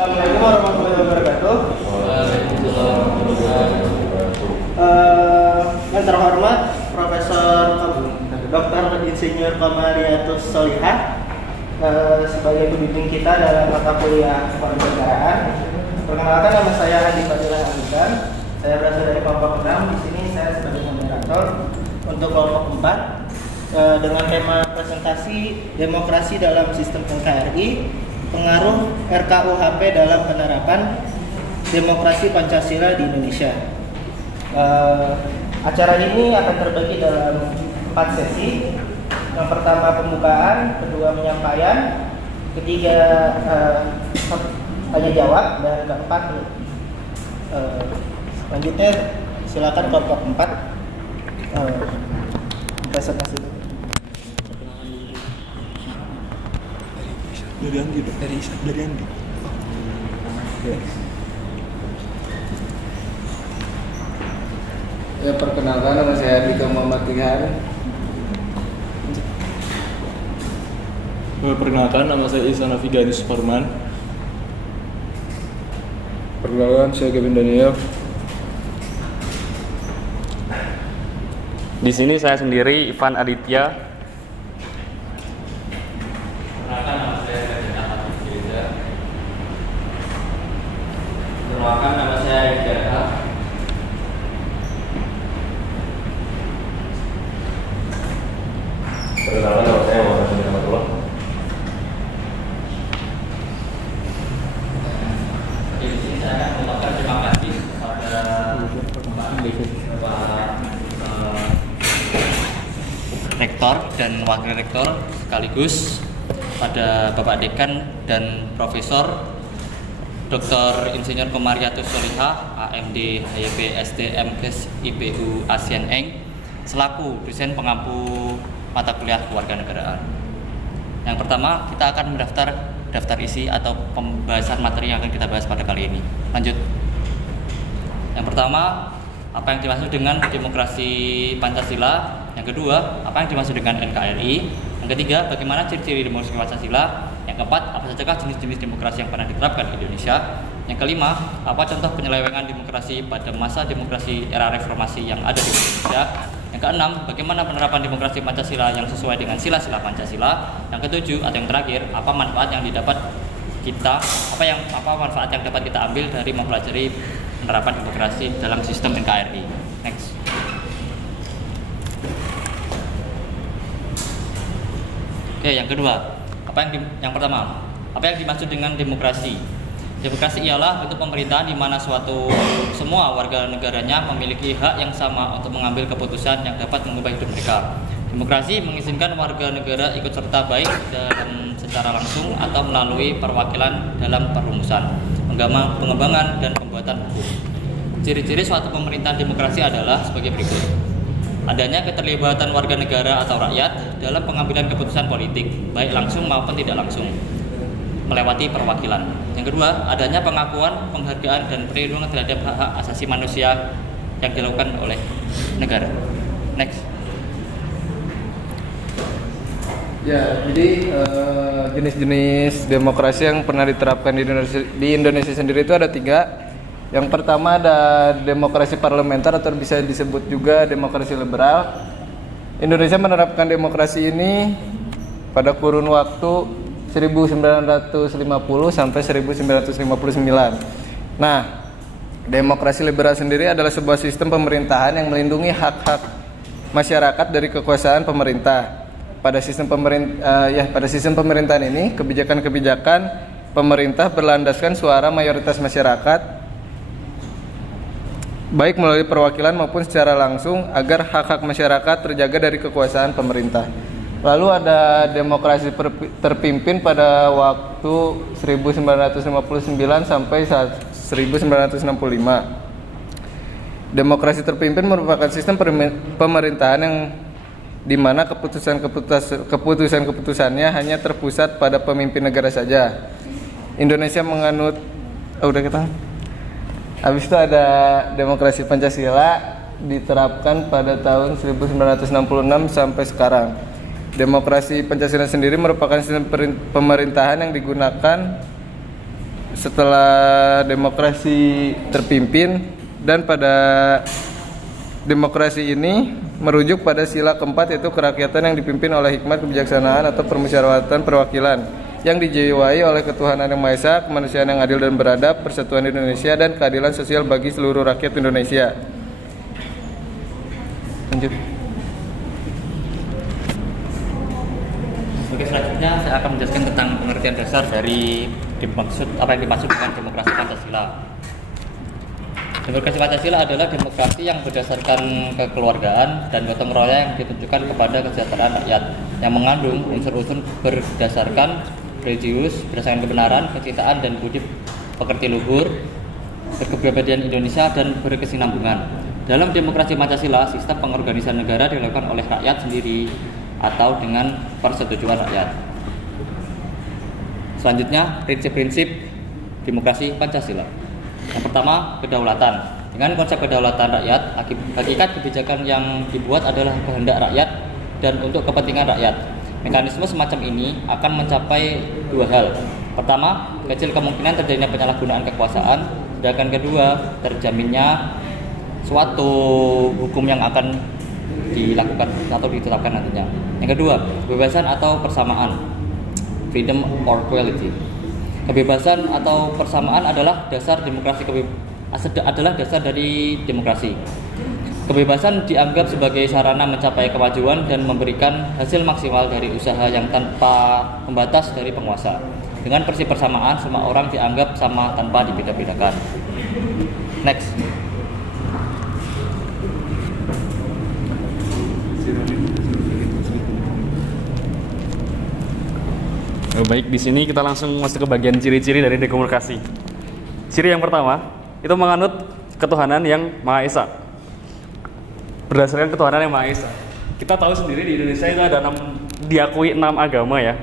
Assalamualaikum warahmatullahi wabarakatuh. Yang terhormat Profesor Dr. Insinyur Komariatus Solihah sebagai pembimbing kita dalam mata kuliah kewarganegaraan. Perkenalkan, nama saya Adi Fadilah Abidan. Saya berasal dari kelompok 6. Di sini saya sebagai moderator untuk kelompok 4 dengan tema presentasi demokrasi dalam sistem NKRI, pengaruh RKUHP dalam penerapan demokrasi Pancasila di Indonesia. Acara ini akan terbagi dalam 4 sesi. Yang pertama pembukaan, kedua penyampaian, ketiga tanya jawab, dan keempat selanjutnya silakan kelompok 4 presentasi. Dari Andi. Ya, perkenalkan, nama saya Dika Muhammad Tihan. Perkenalkan, nama saya Ihsan Afigani Suparman. Perkenalkan, saya Kevin Daniel. Di sini saya sendiri, Ivan Aditya. Perkenalkan, nama saya Gadin Ahmad Firza. Perkenalkan, nama saya Ijazah. Perkenalkan, nama saya Muhammad Sandi Rahmatullah. Di sini saya akan mengucapkan terima kasih kepada Pak Rektor dan Wakil Rektor, sekaligus pada Bapak Dekan dan Profesor Dr. Insinyur Komariatus Solihah, AMD HYP STM Kes IPU ASEAN Eng, selaku dosen pengampu mata kuliah kewarganegaraan. Yang pertama, kita akan mendaftar daftar isi atau pembahasan materi yang akan kita bahas pada kali ini. Lanjut. Yang pertama, apa yang dimaksud dengan demokrasi Pancasila? Yang kedua, apa yang dimaksud dengan NKRI? Yang ketiga, bagaimana ciri-ciri demokrasi Pancasila? Yang keempat, apa saja jenis-jenis demokrasi yang pernah diterapkan di Indonesia? Yang kelima, apa contoh penyelewengan demokrasi pada masa demokrasi era reformasi yang ada di Indonesia? Yang keenam, bagaimana penerapan demokrasi Pancasila yang sesuai dengan sila-sila Pancasila? Yang ketujuh atau yang terakhir, apa manfaat yang didapat kita, apa manfaat yang dapat kita ambil dari mempelajari penerapan demokrasi dalam sistem NKRI? Next. Oke, yang kedua, yang pertama, apa yang dimaksud dengan demokrasi? Demokrasi ialah bentuk pemerintahan di mana semua warga negaranya memiliki hak yang sama untuk mengambil keputusan yang dapat mengubah hidup mereka. Demokrasi mengizinkan warga negara ikut serta baik dalam secara langsung atau melalui perwakilan dalam perumusan, pengembangan dan pembuatan hukum. Ciri-ciri suatu pemerintahan demokrasi adalah sebagai berikut: adanya keterlibatan warga negara atau rakyat dalam pengambilan keputusan politik, baik langsung maupun tidak langsung, melewati perwakilan. Yang kedua, adanya pengakuan, penghargaan, dan perlindungan terhadap hak-hak asasi manusia yang dilakukan oleh negara. Next. Ya, jadi jenis-jenis demokrasi yang pernah diterapkan di Indonesia sendiri itu ada 3. Yang pertama ada demokrasi parlementer atau bisa disebut juga demokrasi liberal. Indonesia menerapkan demokrasi ini pada kurun waktu 1950 sampai 1959. Nah, demokrasi liberal sendiri adalah sebuah sistem pemerintahan yang melindungi hak-hak masyarakat dari kekuasaan pemerintah. Pada sistem pemerintahan ini, kebijakan-kebijakan pemerintah berlandaskan suara mayoritas masyarakat, baik melalui perwakilan maupun secara langsung, agar hak-hak masyarakat terjaga dari kekuasaan pemerintah. Lalu ada demokrasi terpimpin pada waktu 1959 sampai 1965. Demokrasi terpimpin merupakan sistem pemerintahan yang di mana keputusan-keputusannya hanya terpusat pada pemimpin negara saja. Indonesia menganut Habis itu ada demokrasi Pancasila diterapkan pada tahun 1966 sampai sekarang. Demokrasi Pancasila sendiri merupakan sistem pemerintahan yang digunakan setelah demokrasi terpimpin, dan pada demokrasi ini merujuk pada sila keempat, yaitu kerakyatan yang dipimpin oleh hikmat kebijaksanaan atau permusyawaratan perwakilan yang dijiwai oleh ketuhanan yang Maha Esa, kemanusiaan yang adil dan beradab, persatuan Indonesia, dan keadilan sosial bagi seluruh rakyat Indonesia. Lanjut. Oke, selanjutnya saya akan menjelaskan tentang pengertian dasar dari apa yang dimaksud dengan demokrasi Pancasila. Demokrasi Pancasila adalah demokrasi yang berdasarkan kekeluargaan dan gotong royong yang ditujukan kepada kesejahteraan rakyat, yang mengandung unsur-unsur berdasarkan religius, berdasarkan kebenaran, kecintaan dan budi pekerti luhur, berkepribadian Indonesia dan berkesinambungan. Dalam demokrasi Pancasila, sistem pengorganisasian negara dilakukan oleh rakyat sendiri atau dengan persetujuan rakyat. Selanjutnya, prinsip-prinsip demokrasi Pancasila. Yang pertama, kedaulatan. Dengan konsep kedaulatan rakyat, hakikat kebijakan yang dibuat adalah kehendak rakyat dan untuk kepentingan rakyat. Mekanisme semacam ini akan mencapai dua hal. Pertama, kecil kemungkinan terjadinya penyalahgunaan kekuasaan, sedangkan kedua, terjaminnya suatu hukum yang akan dilakukan atau ditetapkan nantinya. Yang kedua, kebebasan atau persamaan, freedom or equality. Kebebasan atau persamaan adalah dasar demokrasi adalah dasar dari demokrasi. Kebebasan dianggap sebagai sarana mencapai kemajuan dan memberikan hasil maksimal dari usaha yang tanpa pembatas dari penguasa. Dengan prinsip persamaan, semua orang dianggap sama tanpa dibeda-bedakan. Next. Baik, di sini kita langsung masuk ke bagian ciri-ciri dari demokrasi. Ciri yang pertama, itu menganut ketuhanan yang Maha Esa. Berdasarkan ketuhanan yang Maha Esa. Kita tahu sendiri di Indonesia itu ada diakui 6 agama ya.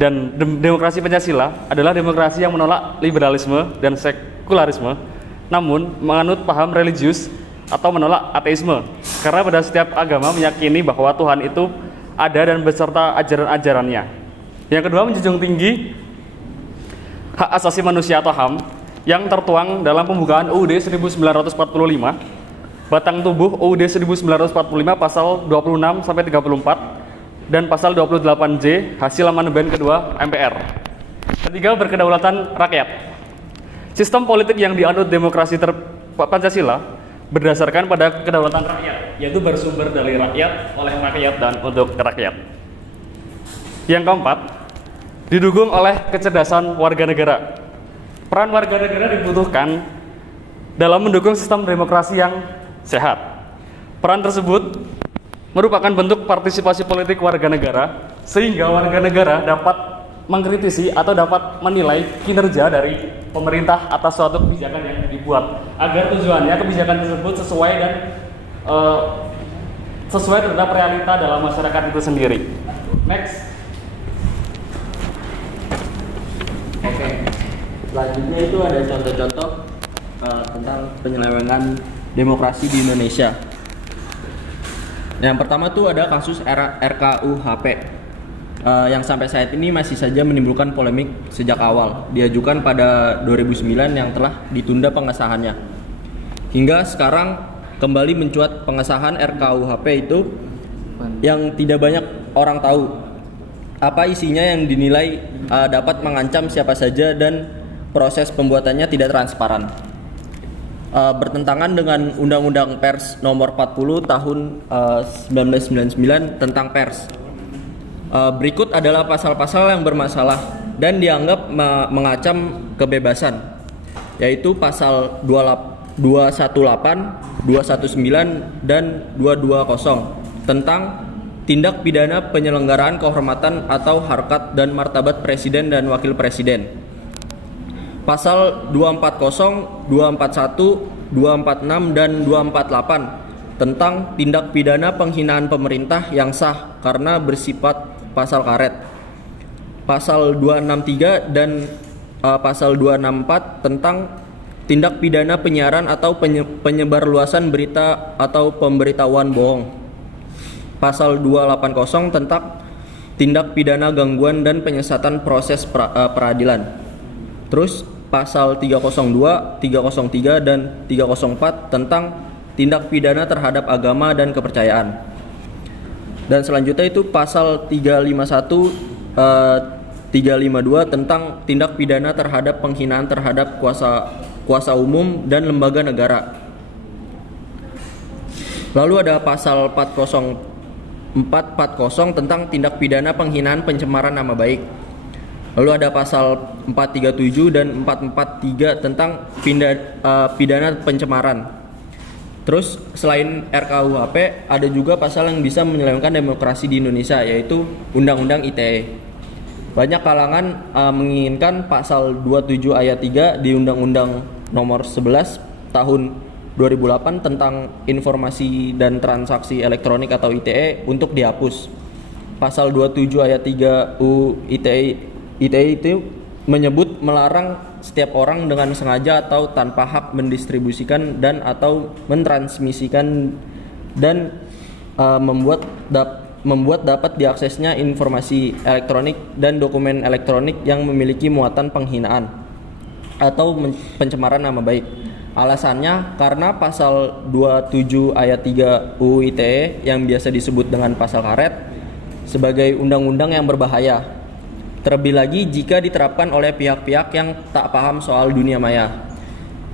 Dan demokrasi Pancasila adalah demokrasi yang menolak liberalisme dan sekularisme, namun menganut paham religius atau menolak ateisme. Karena pada setiap agama meyakini bahwa Tuhan itu ada dan beserta ajaran-ajarannya. Yang kedua, menjunjung tinggi hak asasi manusia atau HAM yang tertuang dalam pembukaan UUD 1945, batang tubuh UUD 1945 pasal 26 sampai 34 dan pasal 28J hasil amandemen kedua MPR. Ketiga, berkedaulatan rakyat. Sistem politik yang dianut demokrasi Pancasila berdasarkan pada kedaulatan rakyat, yaitu bersumber dari rakyat, oleh rakyat, dan untuk rakyat. Yang keempat, didukung oleh kecerdasan warga negara. Peran warga negara dibutuhkan dalam mendukung sistem demokrasi yang sehat. Peran tersebut merupakan bentuk partisipasi politik warga negara, sehingga warga negara dapat mengkritisi atau dapat menilai kinerja dari pemerintah atas suatu kebijakan yang dibuat, agar tujuannya kebijakan tersebut sesuai dan sesuai terhadap realita dalam masyarakat itu sendiri. Next. Oke, selanjutnya itu ada contoh-contoh tentang penyelewengan demokrasi di Indonesia. Yang pertama tuh ada kasus RKUHP yang sampai saat ini masih saja menimbulkan polemik sejak awal. Diajukan pada 2009 yang telah ditunda pengesahannya. Hingga sekarang kembali mencuat pengesahan RKUHP itu yang tidak banyak orang tahu apa isinya, yang dinilai dapat mengancam siapa saja dan proses pembuatannya tidak transparan. Bertentangan dengan Undang-Undang Pers Nomor 40 Tahun 1999 tentang pers. Berikut adalah pasal-pasal yang bermasalah dan dianggap mengacam kebebasan, yaitu pasal 218, 219, dan 220 tentang tindak pidana penyelenggaraan kehormatan atau harkat dan martabat presiden dan wakil presiden. Pasal 240, 241, 246, dan 248 tentang tindak pidana penghinaan pemerintah yang sah karena bersifat pasal karet. Pasal 263 dan pasal 264 tentang tindak pidana penyiaran atau penyebarluasan berita atau pemberitahuan bohong. Pasal 280 tentang tindak pidana gangguan dan penyesatan proses peradilan. Terus pasal 302, 303 dan 304 tentang tindak pidana terhadap agama dan kepercayaan. Dan selanjutnya itu pasal 351, 352 tentang tindak pidana terhadap penghinaan terhadap kuasa umum dan lembaga negara. Lalu ada pasal 440 tentang tindak pidana penghinaan pencemaran nama baik. Lalu ada pasal 437 dan 443 tentang pidana pencemaran. Terus selain RKUHP ada juga pasal yang bisa menyelewengkan demokrasi di Indonesia, yaitu Undang-Undang ITE. Banyak kalangan menginginkan pasal 27 ayat 3 di Undang-Undang Nomor 11 Tahun 2008 tentang informasi dan transaksi elektronik atau ITE untuk dihapus. Pasal 27 ayat 3 UU ITE itu menyebut melarang setiap orang dengan sengaja atau tanpa hak mendistribusikan dan atau mentransmisikan dan membuat dapat diaksesnya informasi elektronik dan dokumen elektronik yang memiliki muatan penghinaan atau pencemaran nama baik. Alasannya karena pasal 27 ayat 3 UU ITE yang biasa disebut dengan pasal karet sebagai undang-undang yang berbahaya. Terlebih lagi jika diterapkan oleh pihak-pihak yang tak paham soal dunia maya.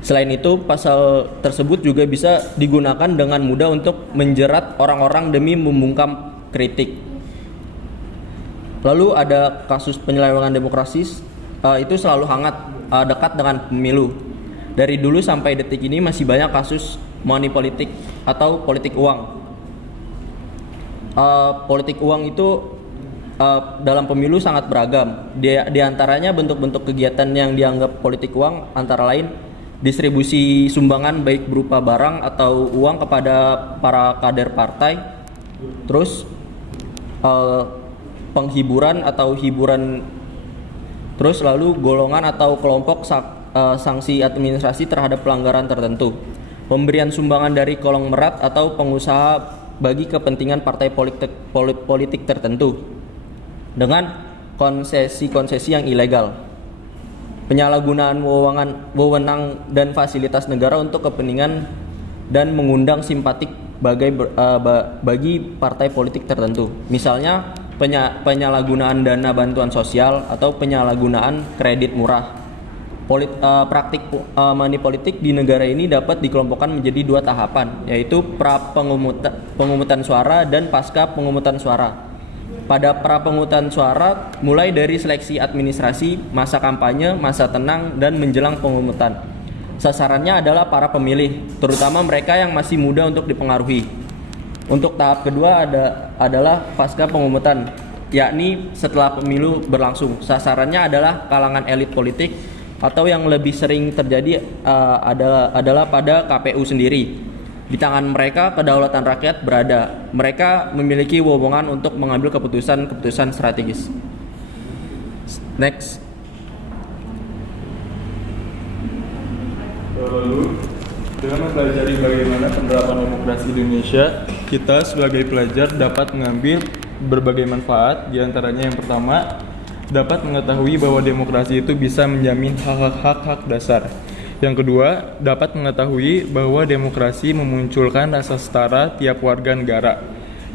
Selain itu, pasal tersebut juga bisa digunakan dengan mudah untuk menjerat orang-orang demi membungkam kritik. Lalu ada kasus penyelewengan demokrasi, itu selalu hangat dekat dengan pemilu. Dari dulu sampai detik ini masih banyak kasus money politik atau politik uang. Politik uang itu dalam pemilu sangat beragam. Di antaranya bentuk-bentuk kegiatan yang dianggap politik uang antara lain distribusi sumbangan baik berupa barang atau uang kepada para kader partai, terus penghiburan atau hiburan, terus lalu golongan atau kelompok sanksi administrasi terhadap pelanggaran tertentu, pemberian sumbangan dari konglomerat atau pengusaha bagi kepentingan partai politik tertentu dengan konsesi-konsesi yang ilegal, penyalahgunaan wewenang dan fasilitas negara untuk kepentingan dan mengundang simpatik bagi partai politik tertentu. Misalnya penyalahgunaan dana bantuan sosial atau penyalahgunaan kredit murah. Praktik money politik di negara ini dapat dikelompokkan menjadi dua tahapan, yaitu pra pemungutan suara dan pasca pemungutan suara. Pada pra pemungutan suara mulai dari seleksi administrasi, masa kampanye, masa tenang, dan menjelang pemungutan. Sasarannya adalah para pemilih, terutama mereka yang masih muda untuk dipengaruhi. Untuk tahap kedua adalah pasca pemungutan, yakni setelah pemilu berlangsung. Sasarannya adalah kalangan elit politik atau yang lebih sering terjadi adalah pada KPU sendiri. Di tangan mereka kedaulatan rakyat berada. Mereka memiliki wewenang untuk mengambil keputusan strategis. Next. Lalu, dengan mempelajari bagaimana penerapan demokrasi di Indonesia, kita sebagai pelajar dapat mengambil berbagai manfaat. Di antaranya yang pertama, dapat mengetahui bahwa demokrasi itu bisa menjamin hak-hak dasar. Yang kedua, dapat mengetahui bahwa demokrasi memunculkan rasa setara tiap warga negara.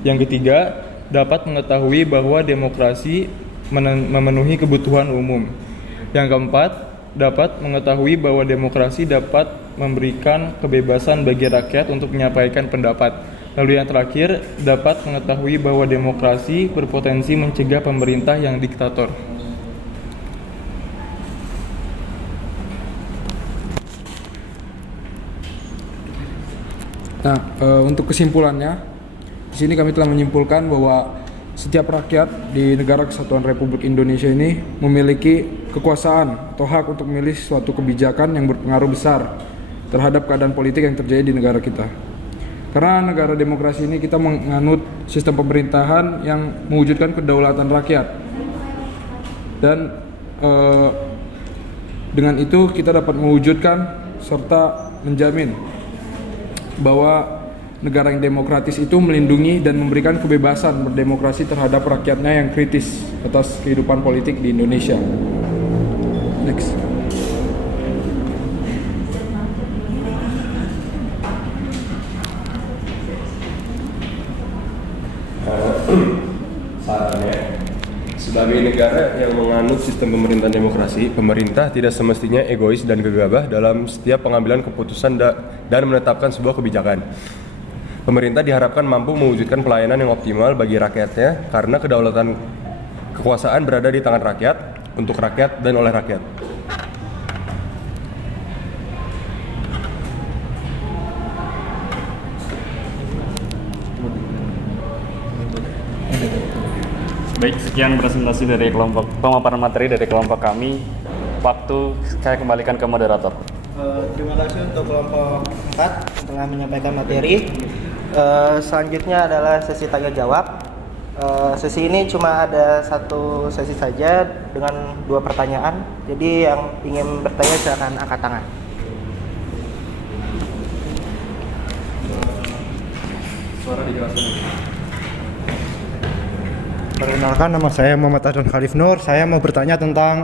Yang ketiga, dapat mengetahui bahwa demokrasi memenuhi kebutuhan umum. Yang keempat, dapat mengetahui bahwa demokrasi dapat memberikan kebebasan bagi rakyat untuk menyampaikan pendapat. Lalu yang terakhir, dapat mengetahui bahwa demokrasi berpotensi mencegah pemerintah yang diktator. Nah, untuk kesimpulannya, di sini kami telah menyimpulkan bahwa setiap rakyat di Negara Kesatuan Republik Indonesia ini memiliki kekuasaan atau hak untuk memilih suatu kebijakan yang berpengaruh besar terhadap keadaan politik yang terjadi di negara kita. Karena negara demokrasi ini kita menganut sistem pemerintahan yang mewujudkan kedaulatan rakyat. Dan dengan itu kita dapat mewujudkan serta menjamin bahwa negara yang demokratis itu melindungi dan memberikan kebebasan berdemokrasi terhadap rakyatnya yang kritis atas kehidupan politik di Indonesia. Next. Sebagai negara yang menganut sistem pemerintahan demokrasi, pemerintah tidak semestinya egois dan gegabah dalam setiap pengambilan keputusan dan menetapkan sebuah kebijakan. Pemerintah diharapkan mampu mewujudkan pelayanan yang optimal bagi rakyatnya karena kedaulatan kekuasaan berada di tangan rakyat, untuk rakyat, dan oleh rakyat. Baik, sekian presentasi dari kelompok pemaparan materi dari kelompok kami. Waktu saya kembalikan ke moderator. Terima kasih untuk kelompok 4 yang telah menyampaikan materi. Selanjutnya adalah sesi tanya jawab. Sesi ini cuma ada satu sesi saja dengan 2 pertanyaan. Jadi yang ingin bertanya silakan angkat tangan. Suara dijelaskan. Perkenalkan, nama saya Muhammad Adnan Khalif Nur. Saya mau bertanya tentang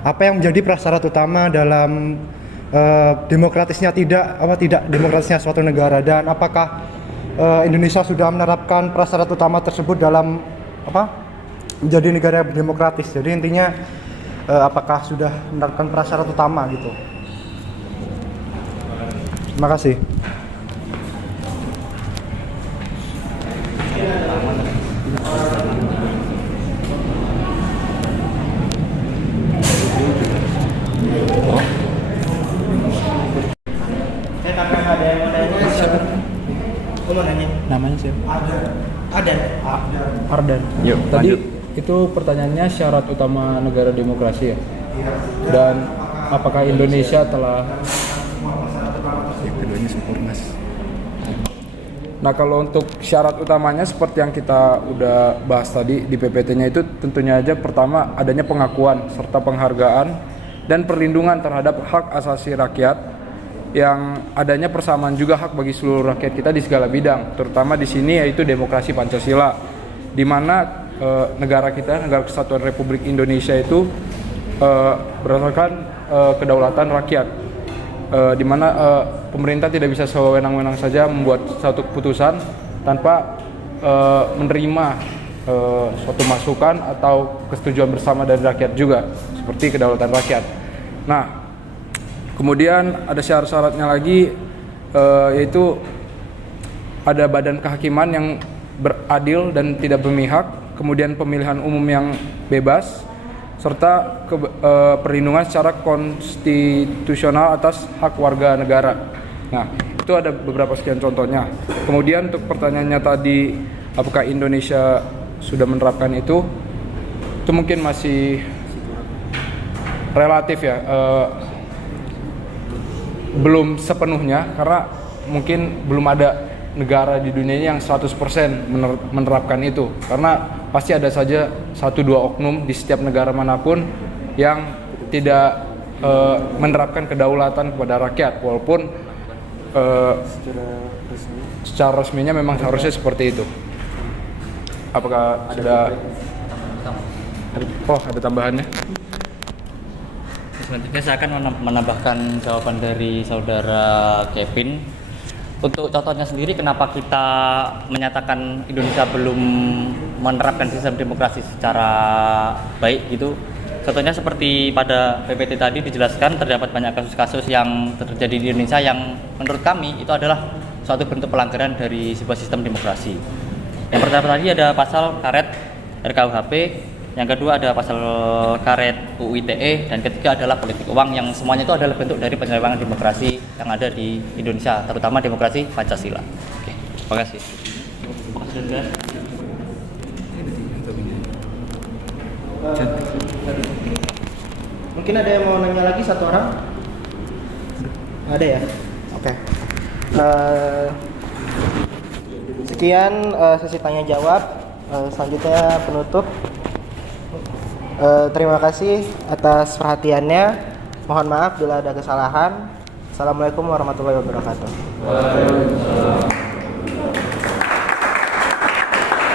apa yang menjadi prasyarat utama dalam tidak demokratisnya suatu negara, dan apakah Indonesia sudah menerapkan prasyarat utama tersebut dalam menjadi negara yang demokratis. Jadi intinya apakah sudah menerapkan prasyarat utama gitu. Terima kasih. Ada yang mau nanya? Aku mau nanya. Namanya siapa? Ada. Ardan. Yuk, Tadi lanjut. itu pertanyaannya syarat utama negara demokrasi ya. Dan apakah Indonesia telah Nah, kalau untuk syarat utamanya seperti yang kita udah bahas tadi di PPT-nya itu tentunya aja pertama adanya pengakuan serta penghargaan dan perlindungan terhadap hak asasi rakyat, yang adanya persamaan juga hak bagi seluruh rakyat kita di segala bidang, terutama di sini yaitu demokrasi Pancasila, di mana negara kita, Negara Kesatuan Republik Indonesia itu berdasarkan kedaulatan rakyat, di mana pemerintah tidak bisa sewenang-wenang saja membuat satu keputusan tanpa menerima suatu masukan atau kesetujuan bersama dari rakyat juga, seperti kedaulatan rakyat. Nah, kemudian ada syarat-syaratnya lagi, yaitu ada badan kehakiman yang beradil dan tidak berpihak, kemudian pemilihan umum yang bebas, serta perlindungan secara konstitusional atas hak warga negara. Nah, itu ada beberapa sekian contohnya. Kemudian untuk pertanyaannya tadi, apakah Indonesia sudah menerapkan itu mungkin masih relatif ya, belum sepenuhnya, karena mungkin belum ada negara di dunia ini yang 100% menerapkan itu, karena pasti ada saja 1-2 oknum di setiap negara manapun yang tidak menerapkan kedaulatan kepada rakyat, walaupun secara resminya memang seharusnya seperti itu. Apakah sudah ada tambahannya? Selanjutnya saya akan menambahkan jawaban dari saudara Kevin. Untuk contohnya sendiri, kenapa kita menyatakan Indonesia belum menerapkan sistem demokrasi secara baik gitu. Contohnya seperti pada PPT tadi dijelaskan, terdapat banyak kasus-kasus yang terjadi di Indonesia yang menurut kami itu adalah suatu bentuk pelanggaran dari sebuah sistem demokrasi. Yang pertama tadi ada pasal karet RKUHP, yang kedua ada pasal karet UU ITE, dan ketiga adalah politik uang, yang semuanya itu adalah bentuk dari penyelewengan demokrasi yang ada di Indonesia, terutama demokrasi Pancasila. Oke, terima kasih. Mungkin ada yang mau nanya lagi, satu orang? Ada ya? Oke. Sekian sesi tanya jawab. Selanjutnya penutup. Terima kasih atas perhatiannya. Mohon maaf bila ada kesalahan. Assalamualaikum warahmatullahi wabarakatuh. Waalaikumsalam.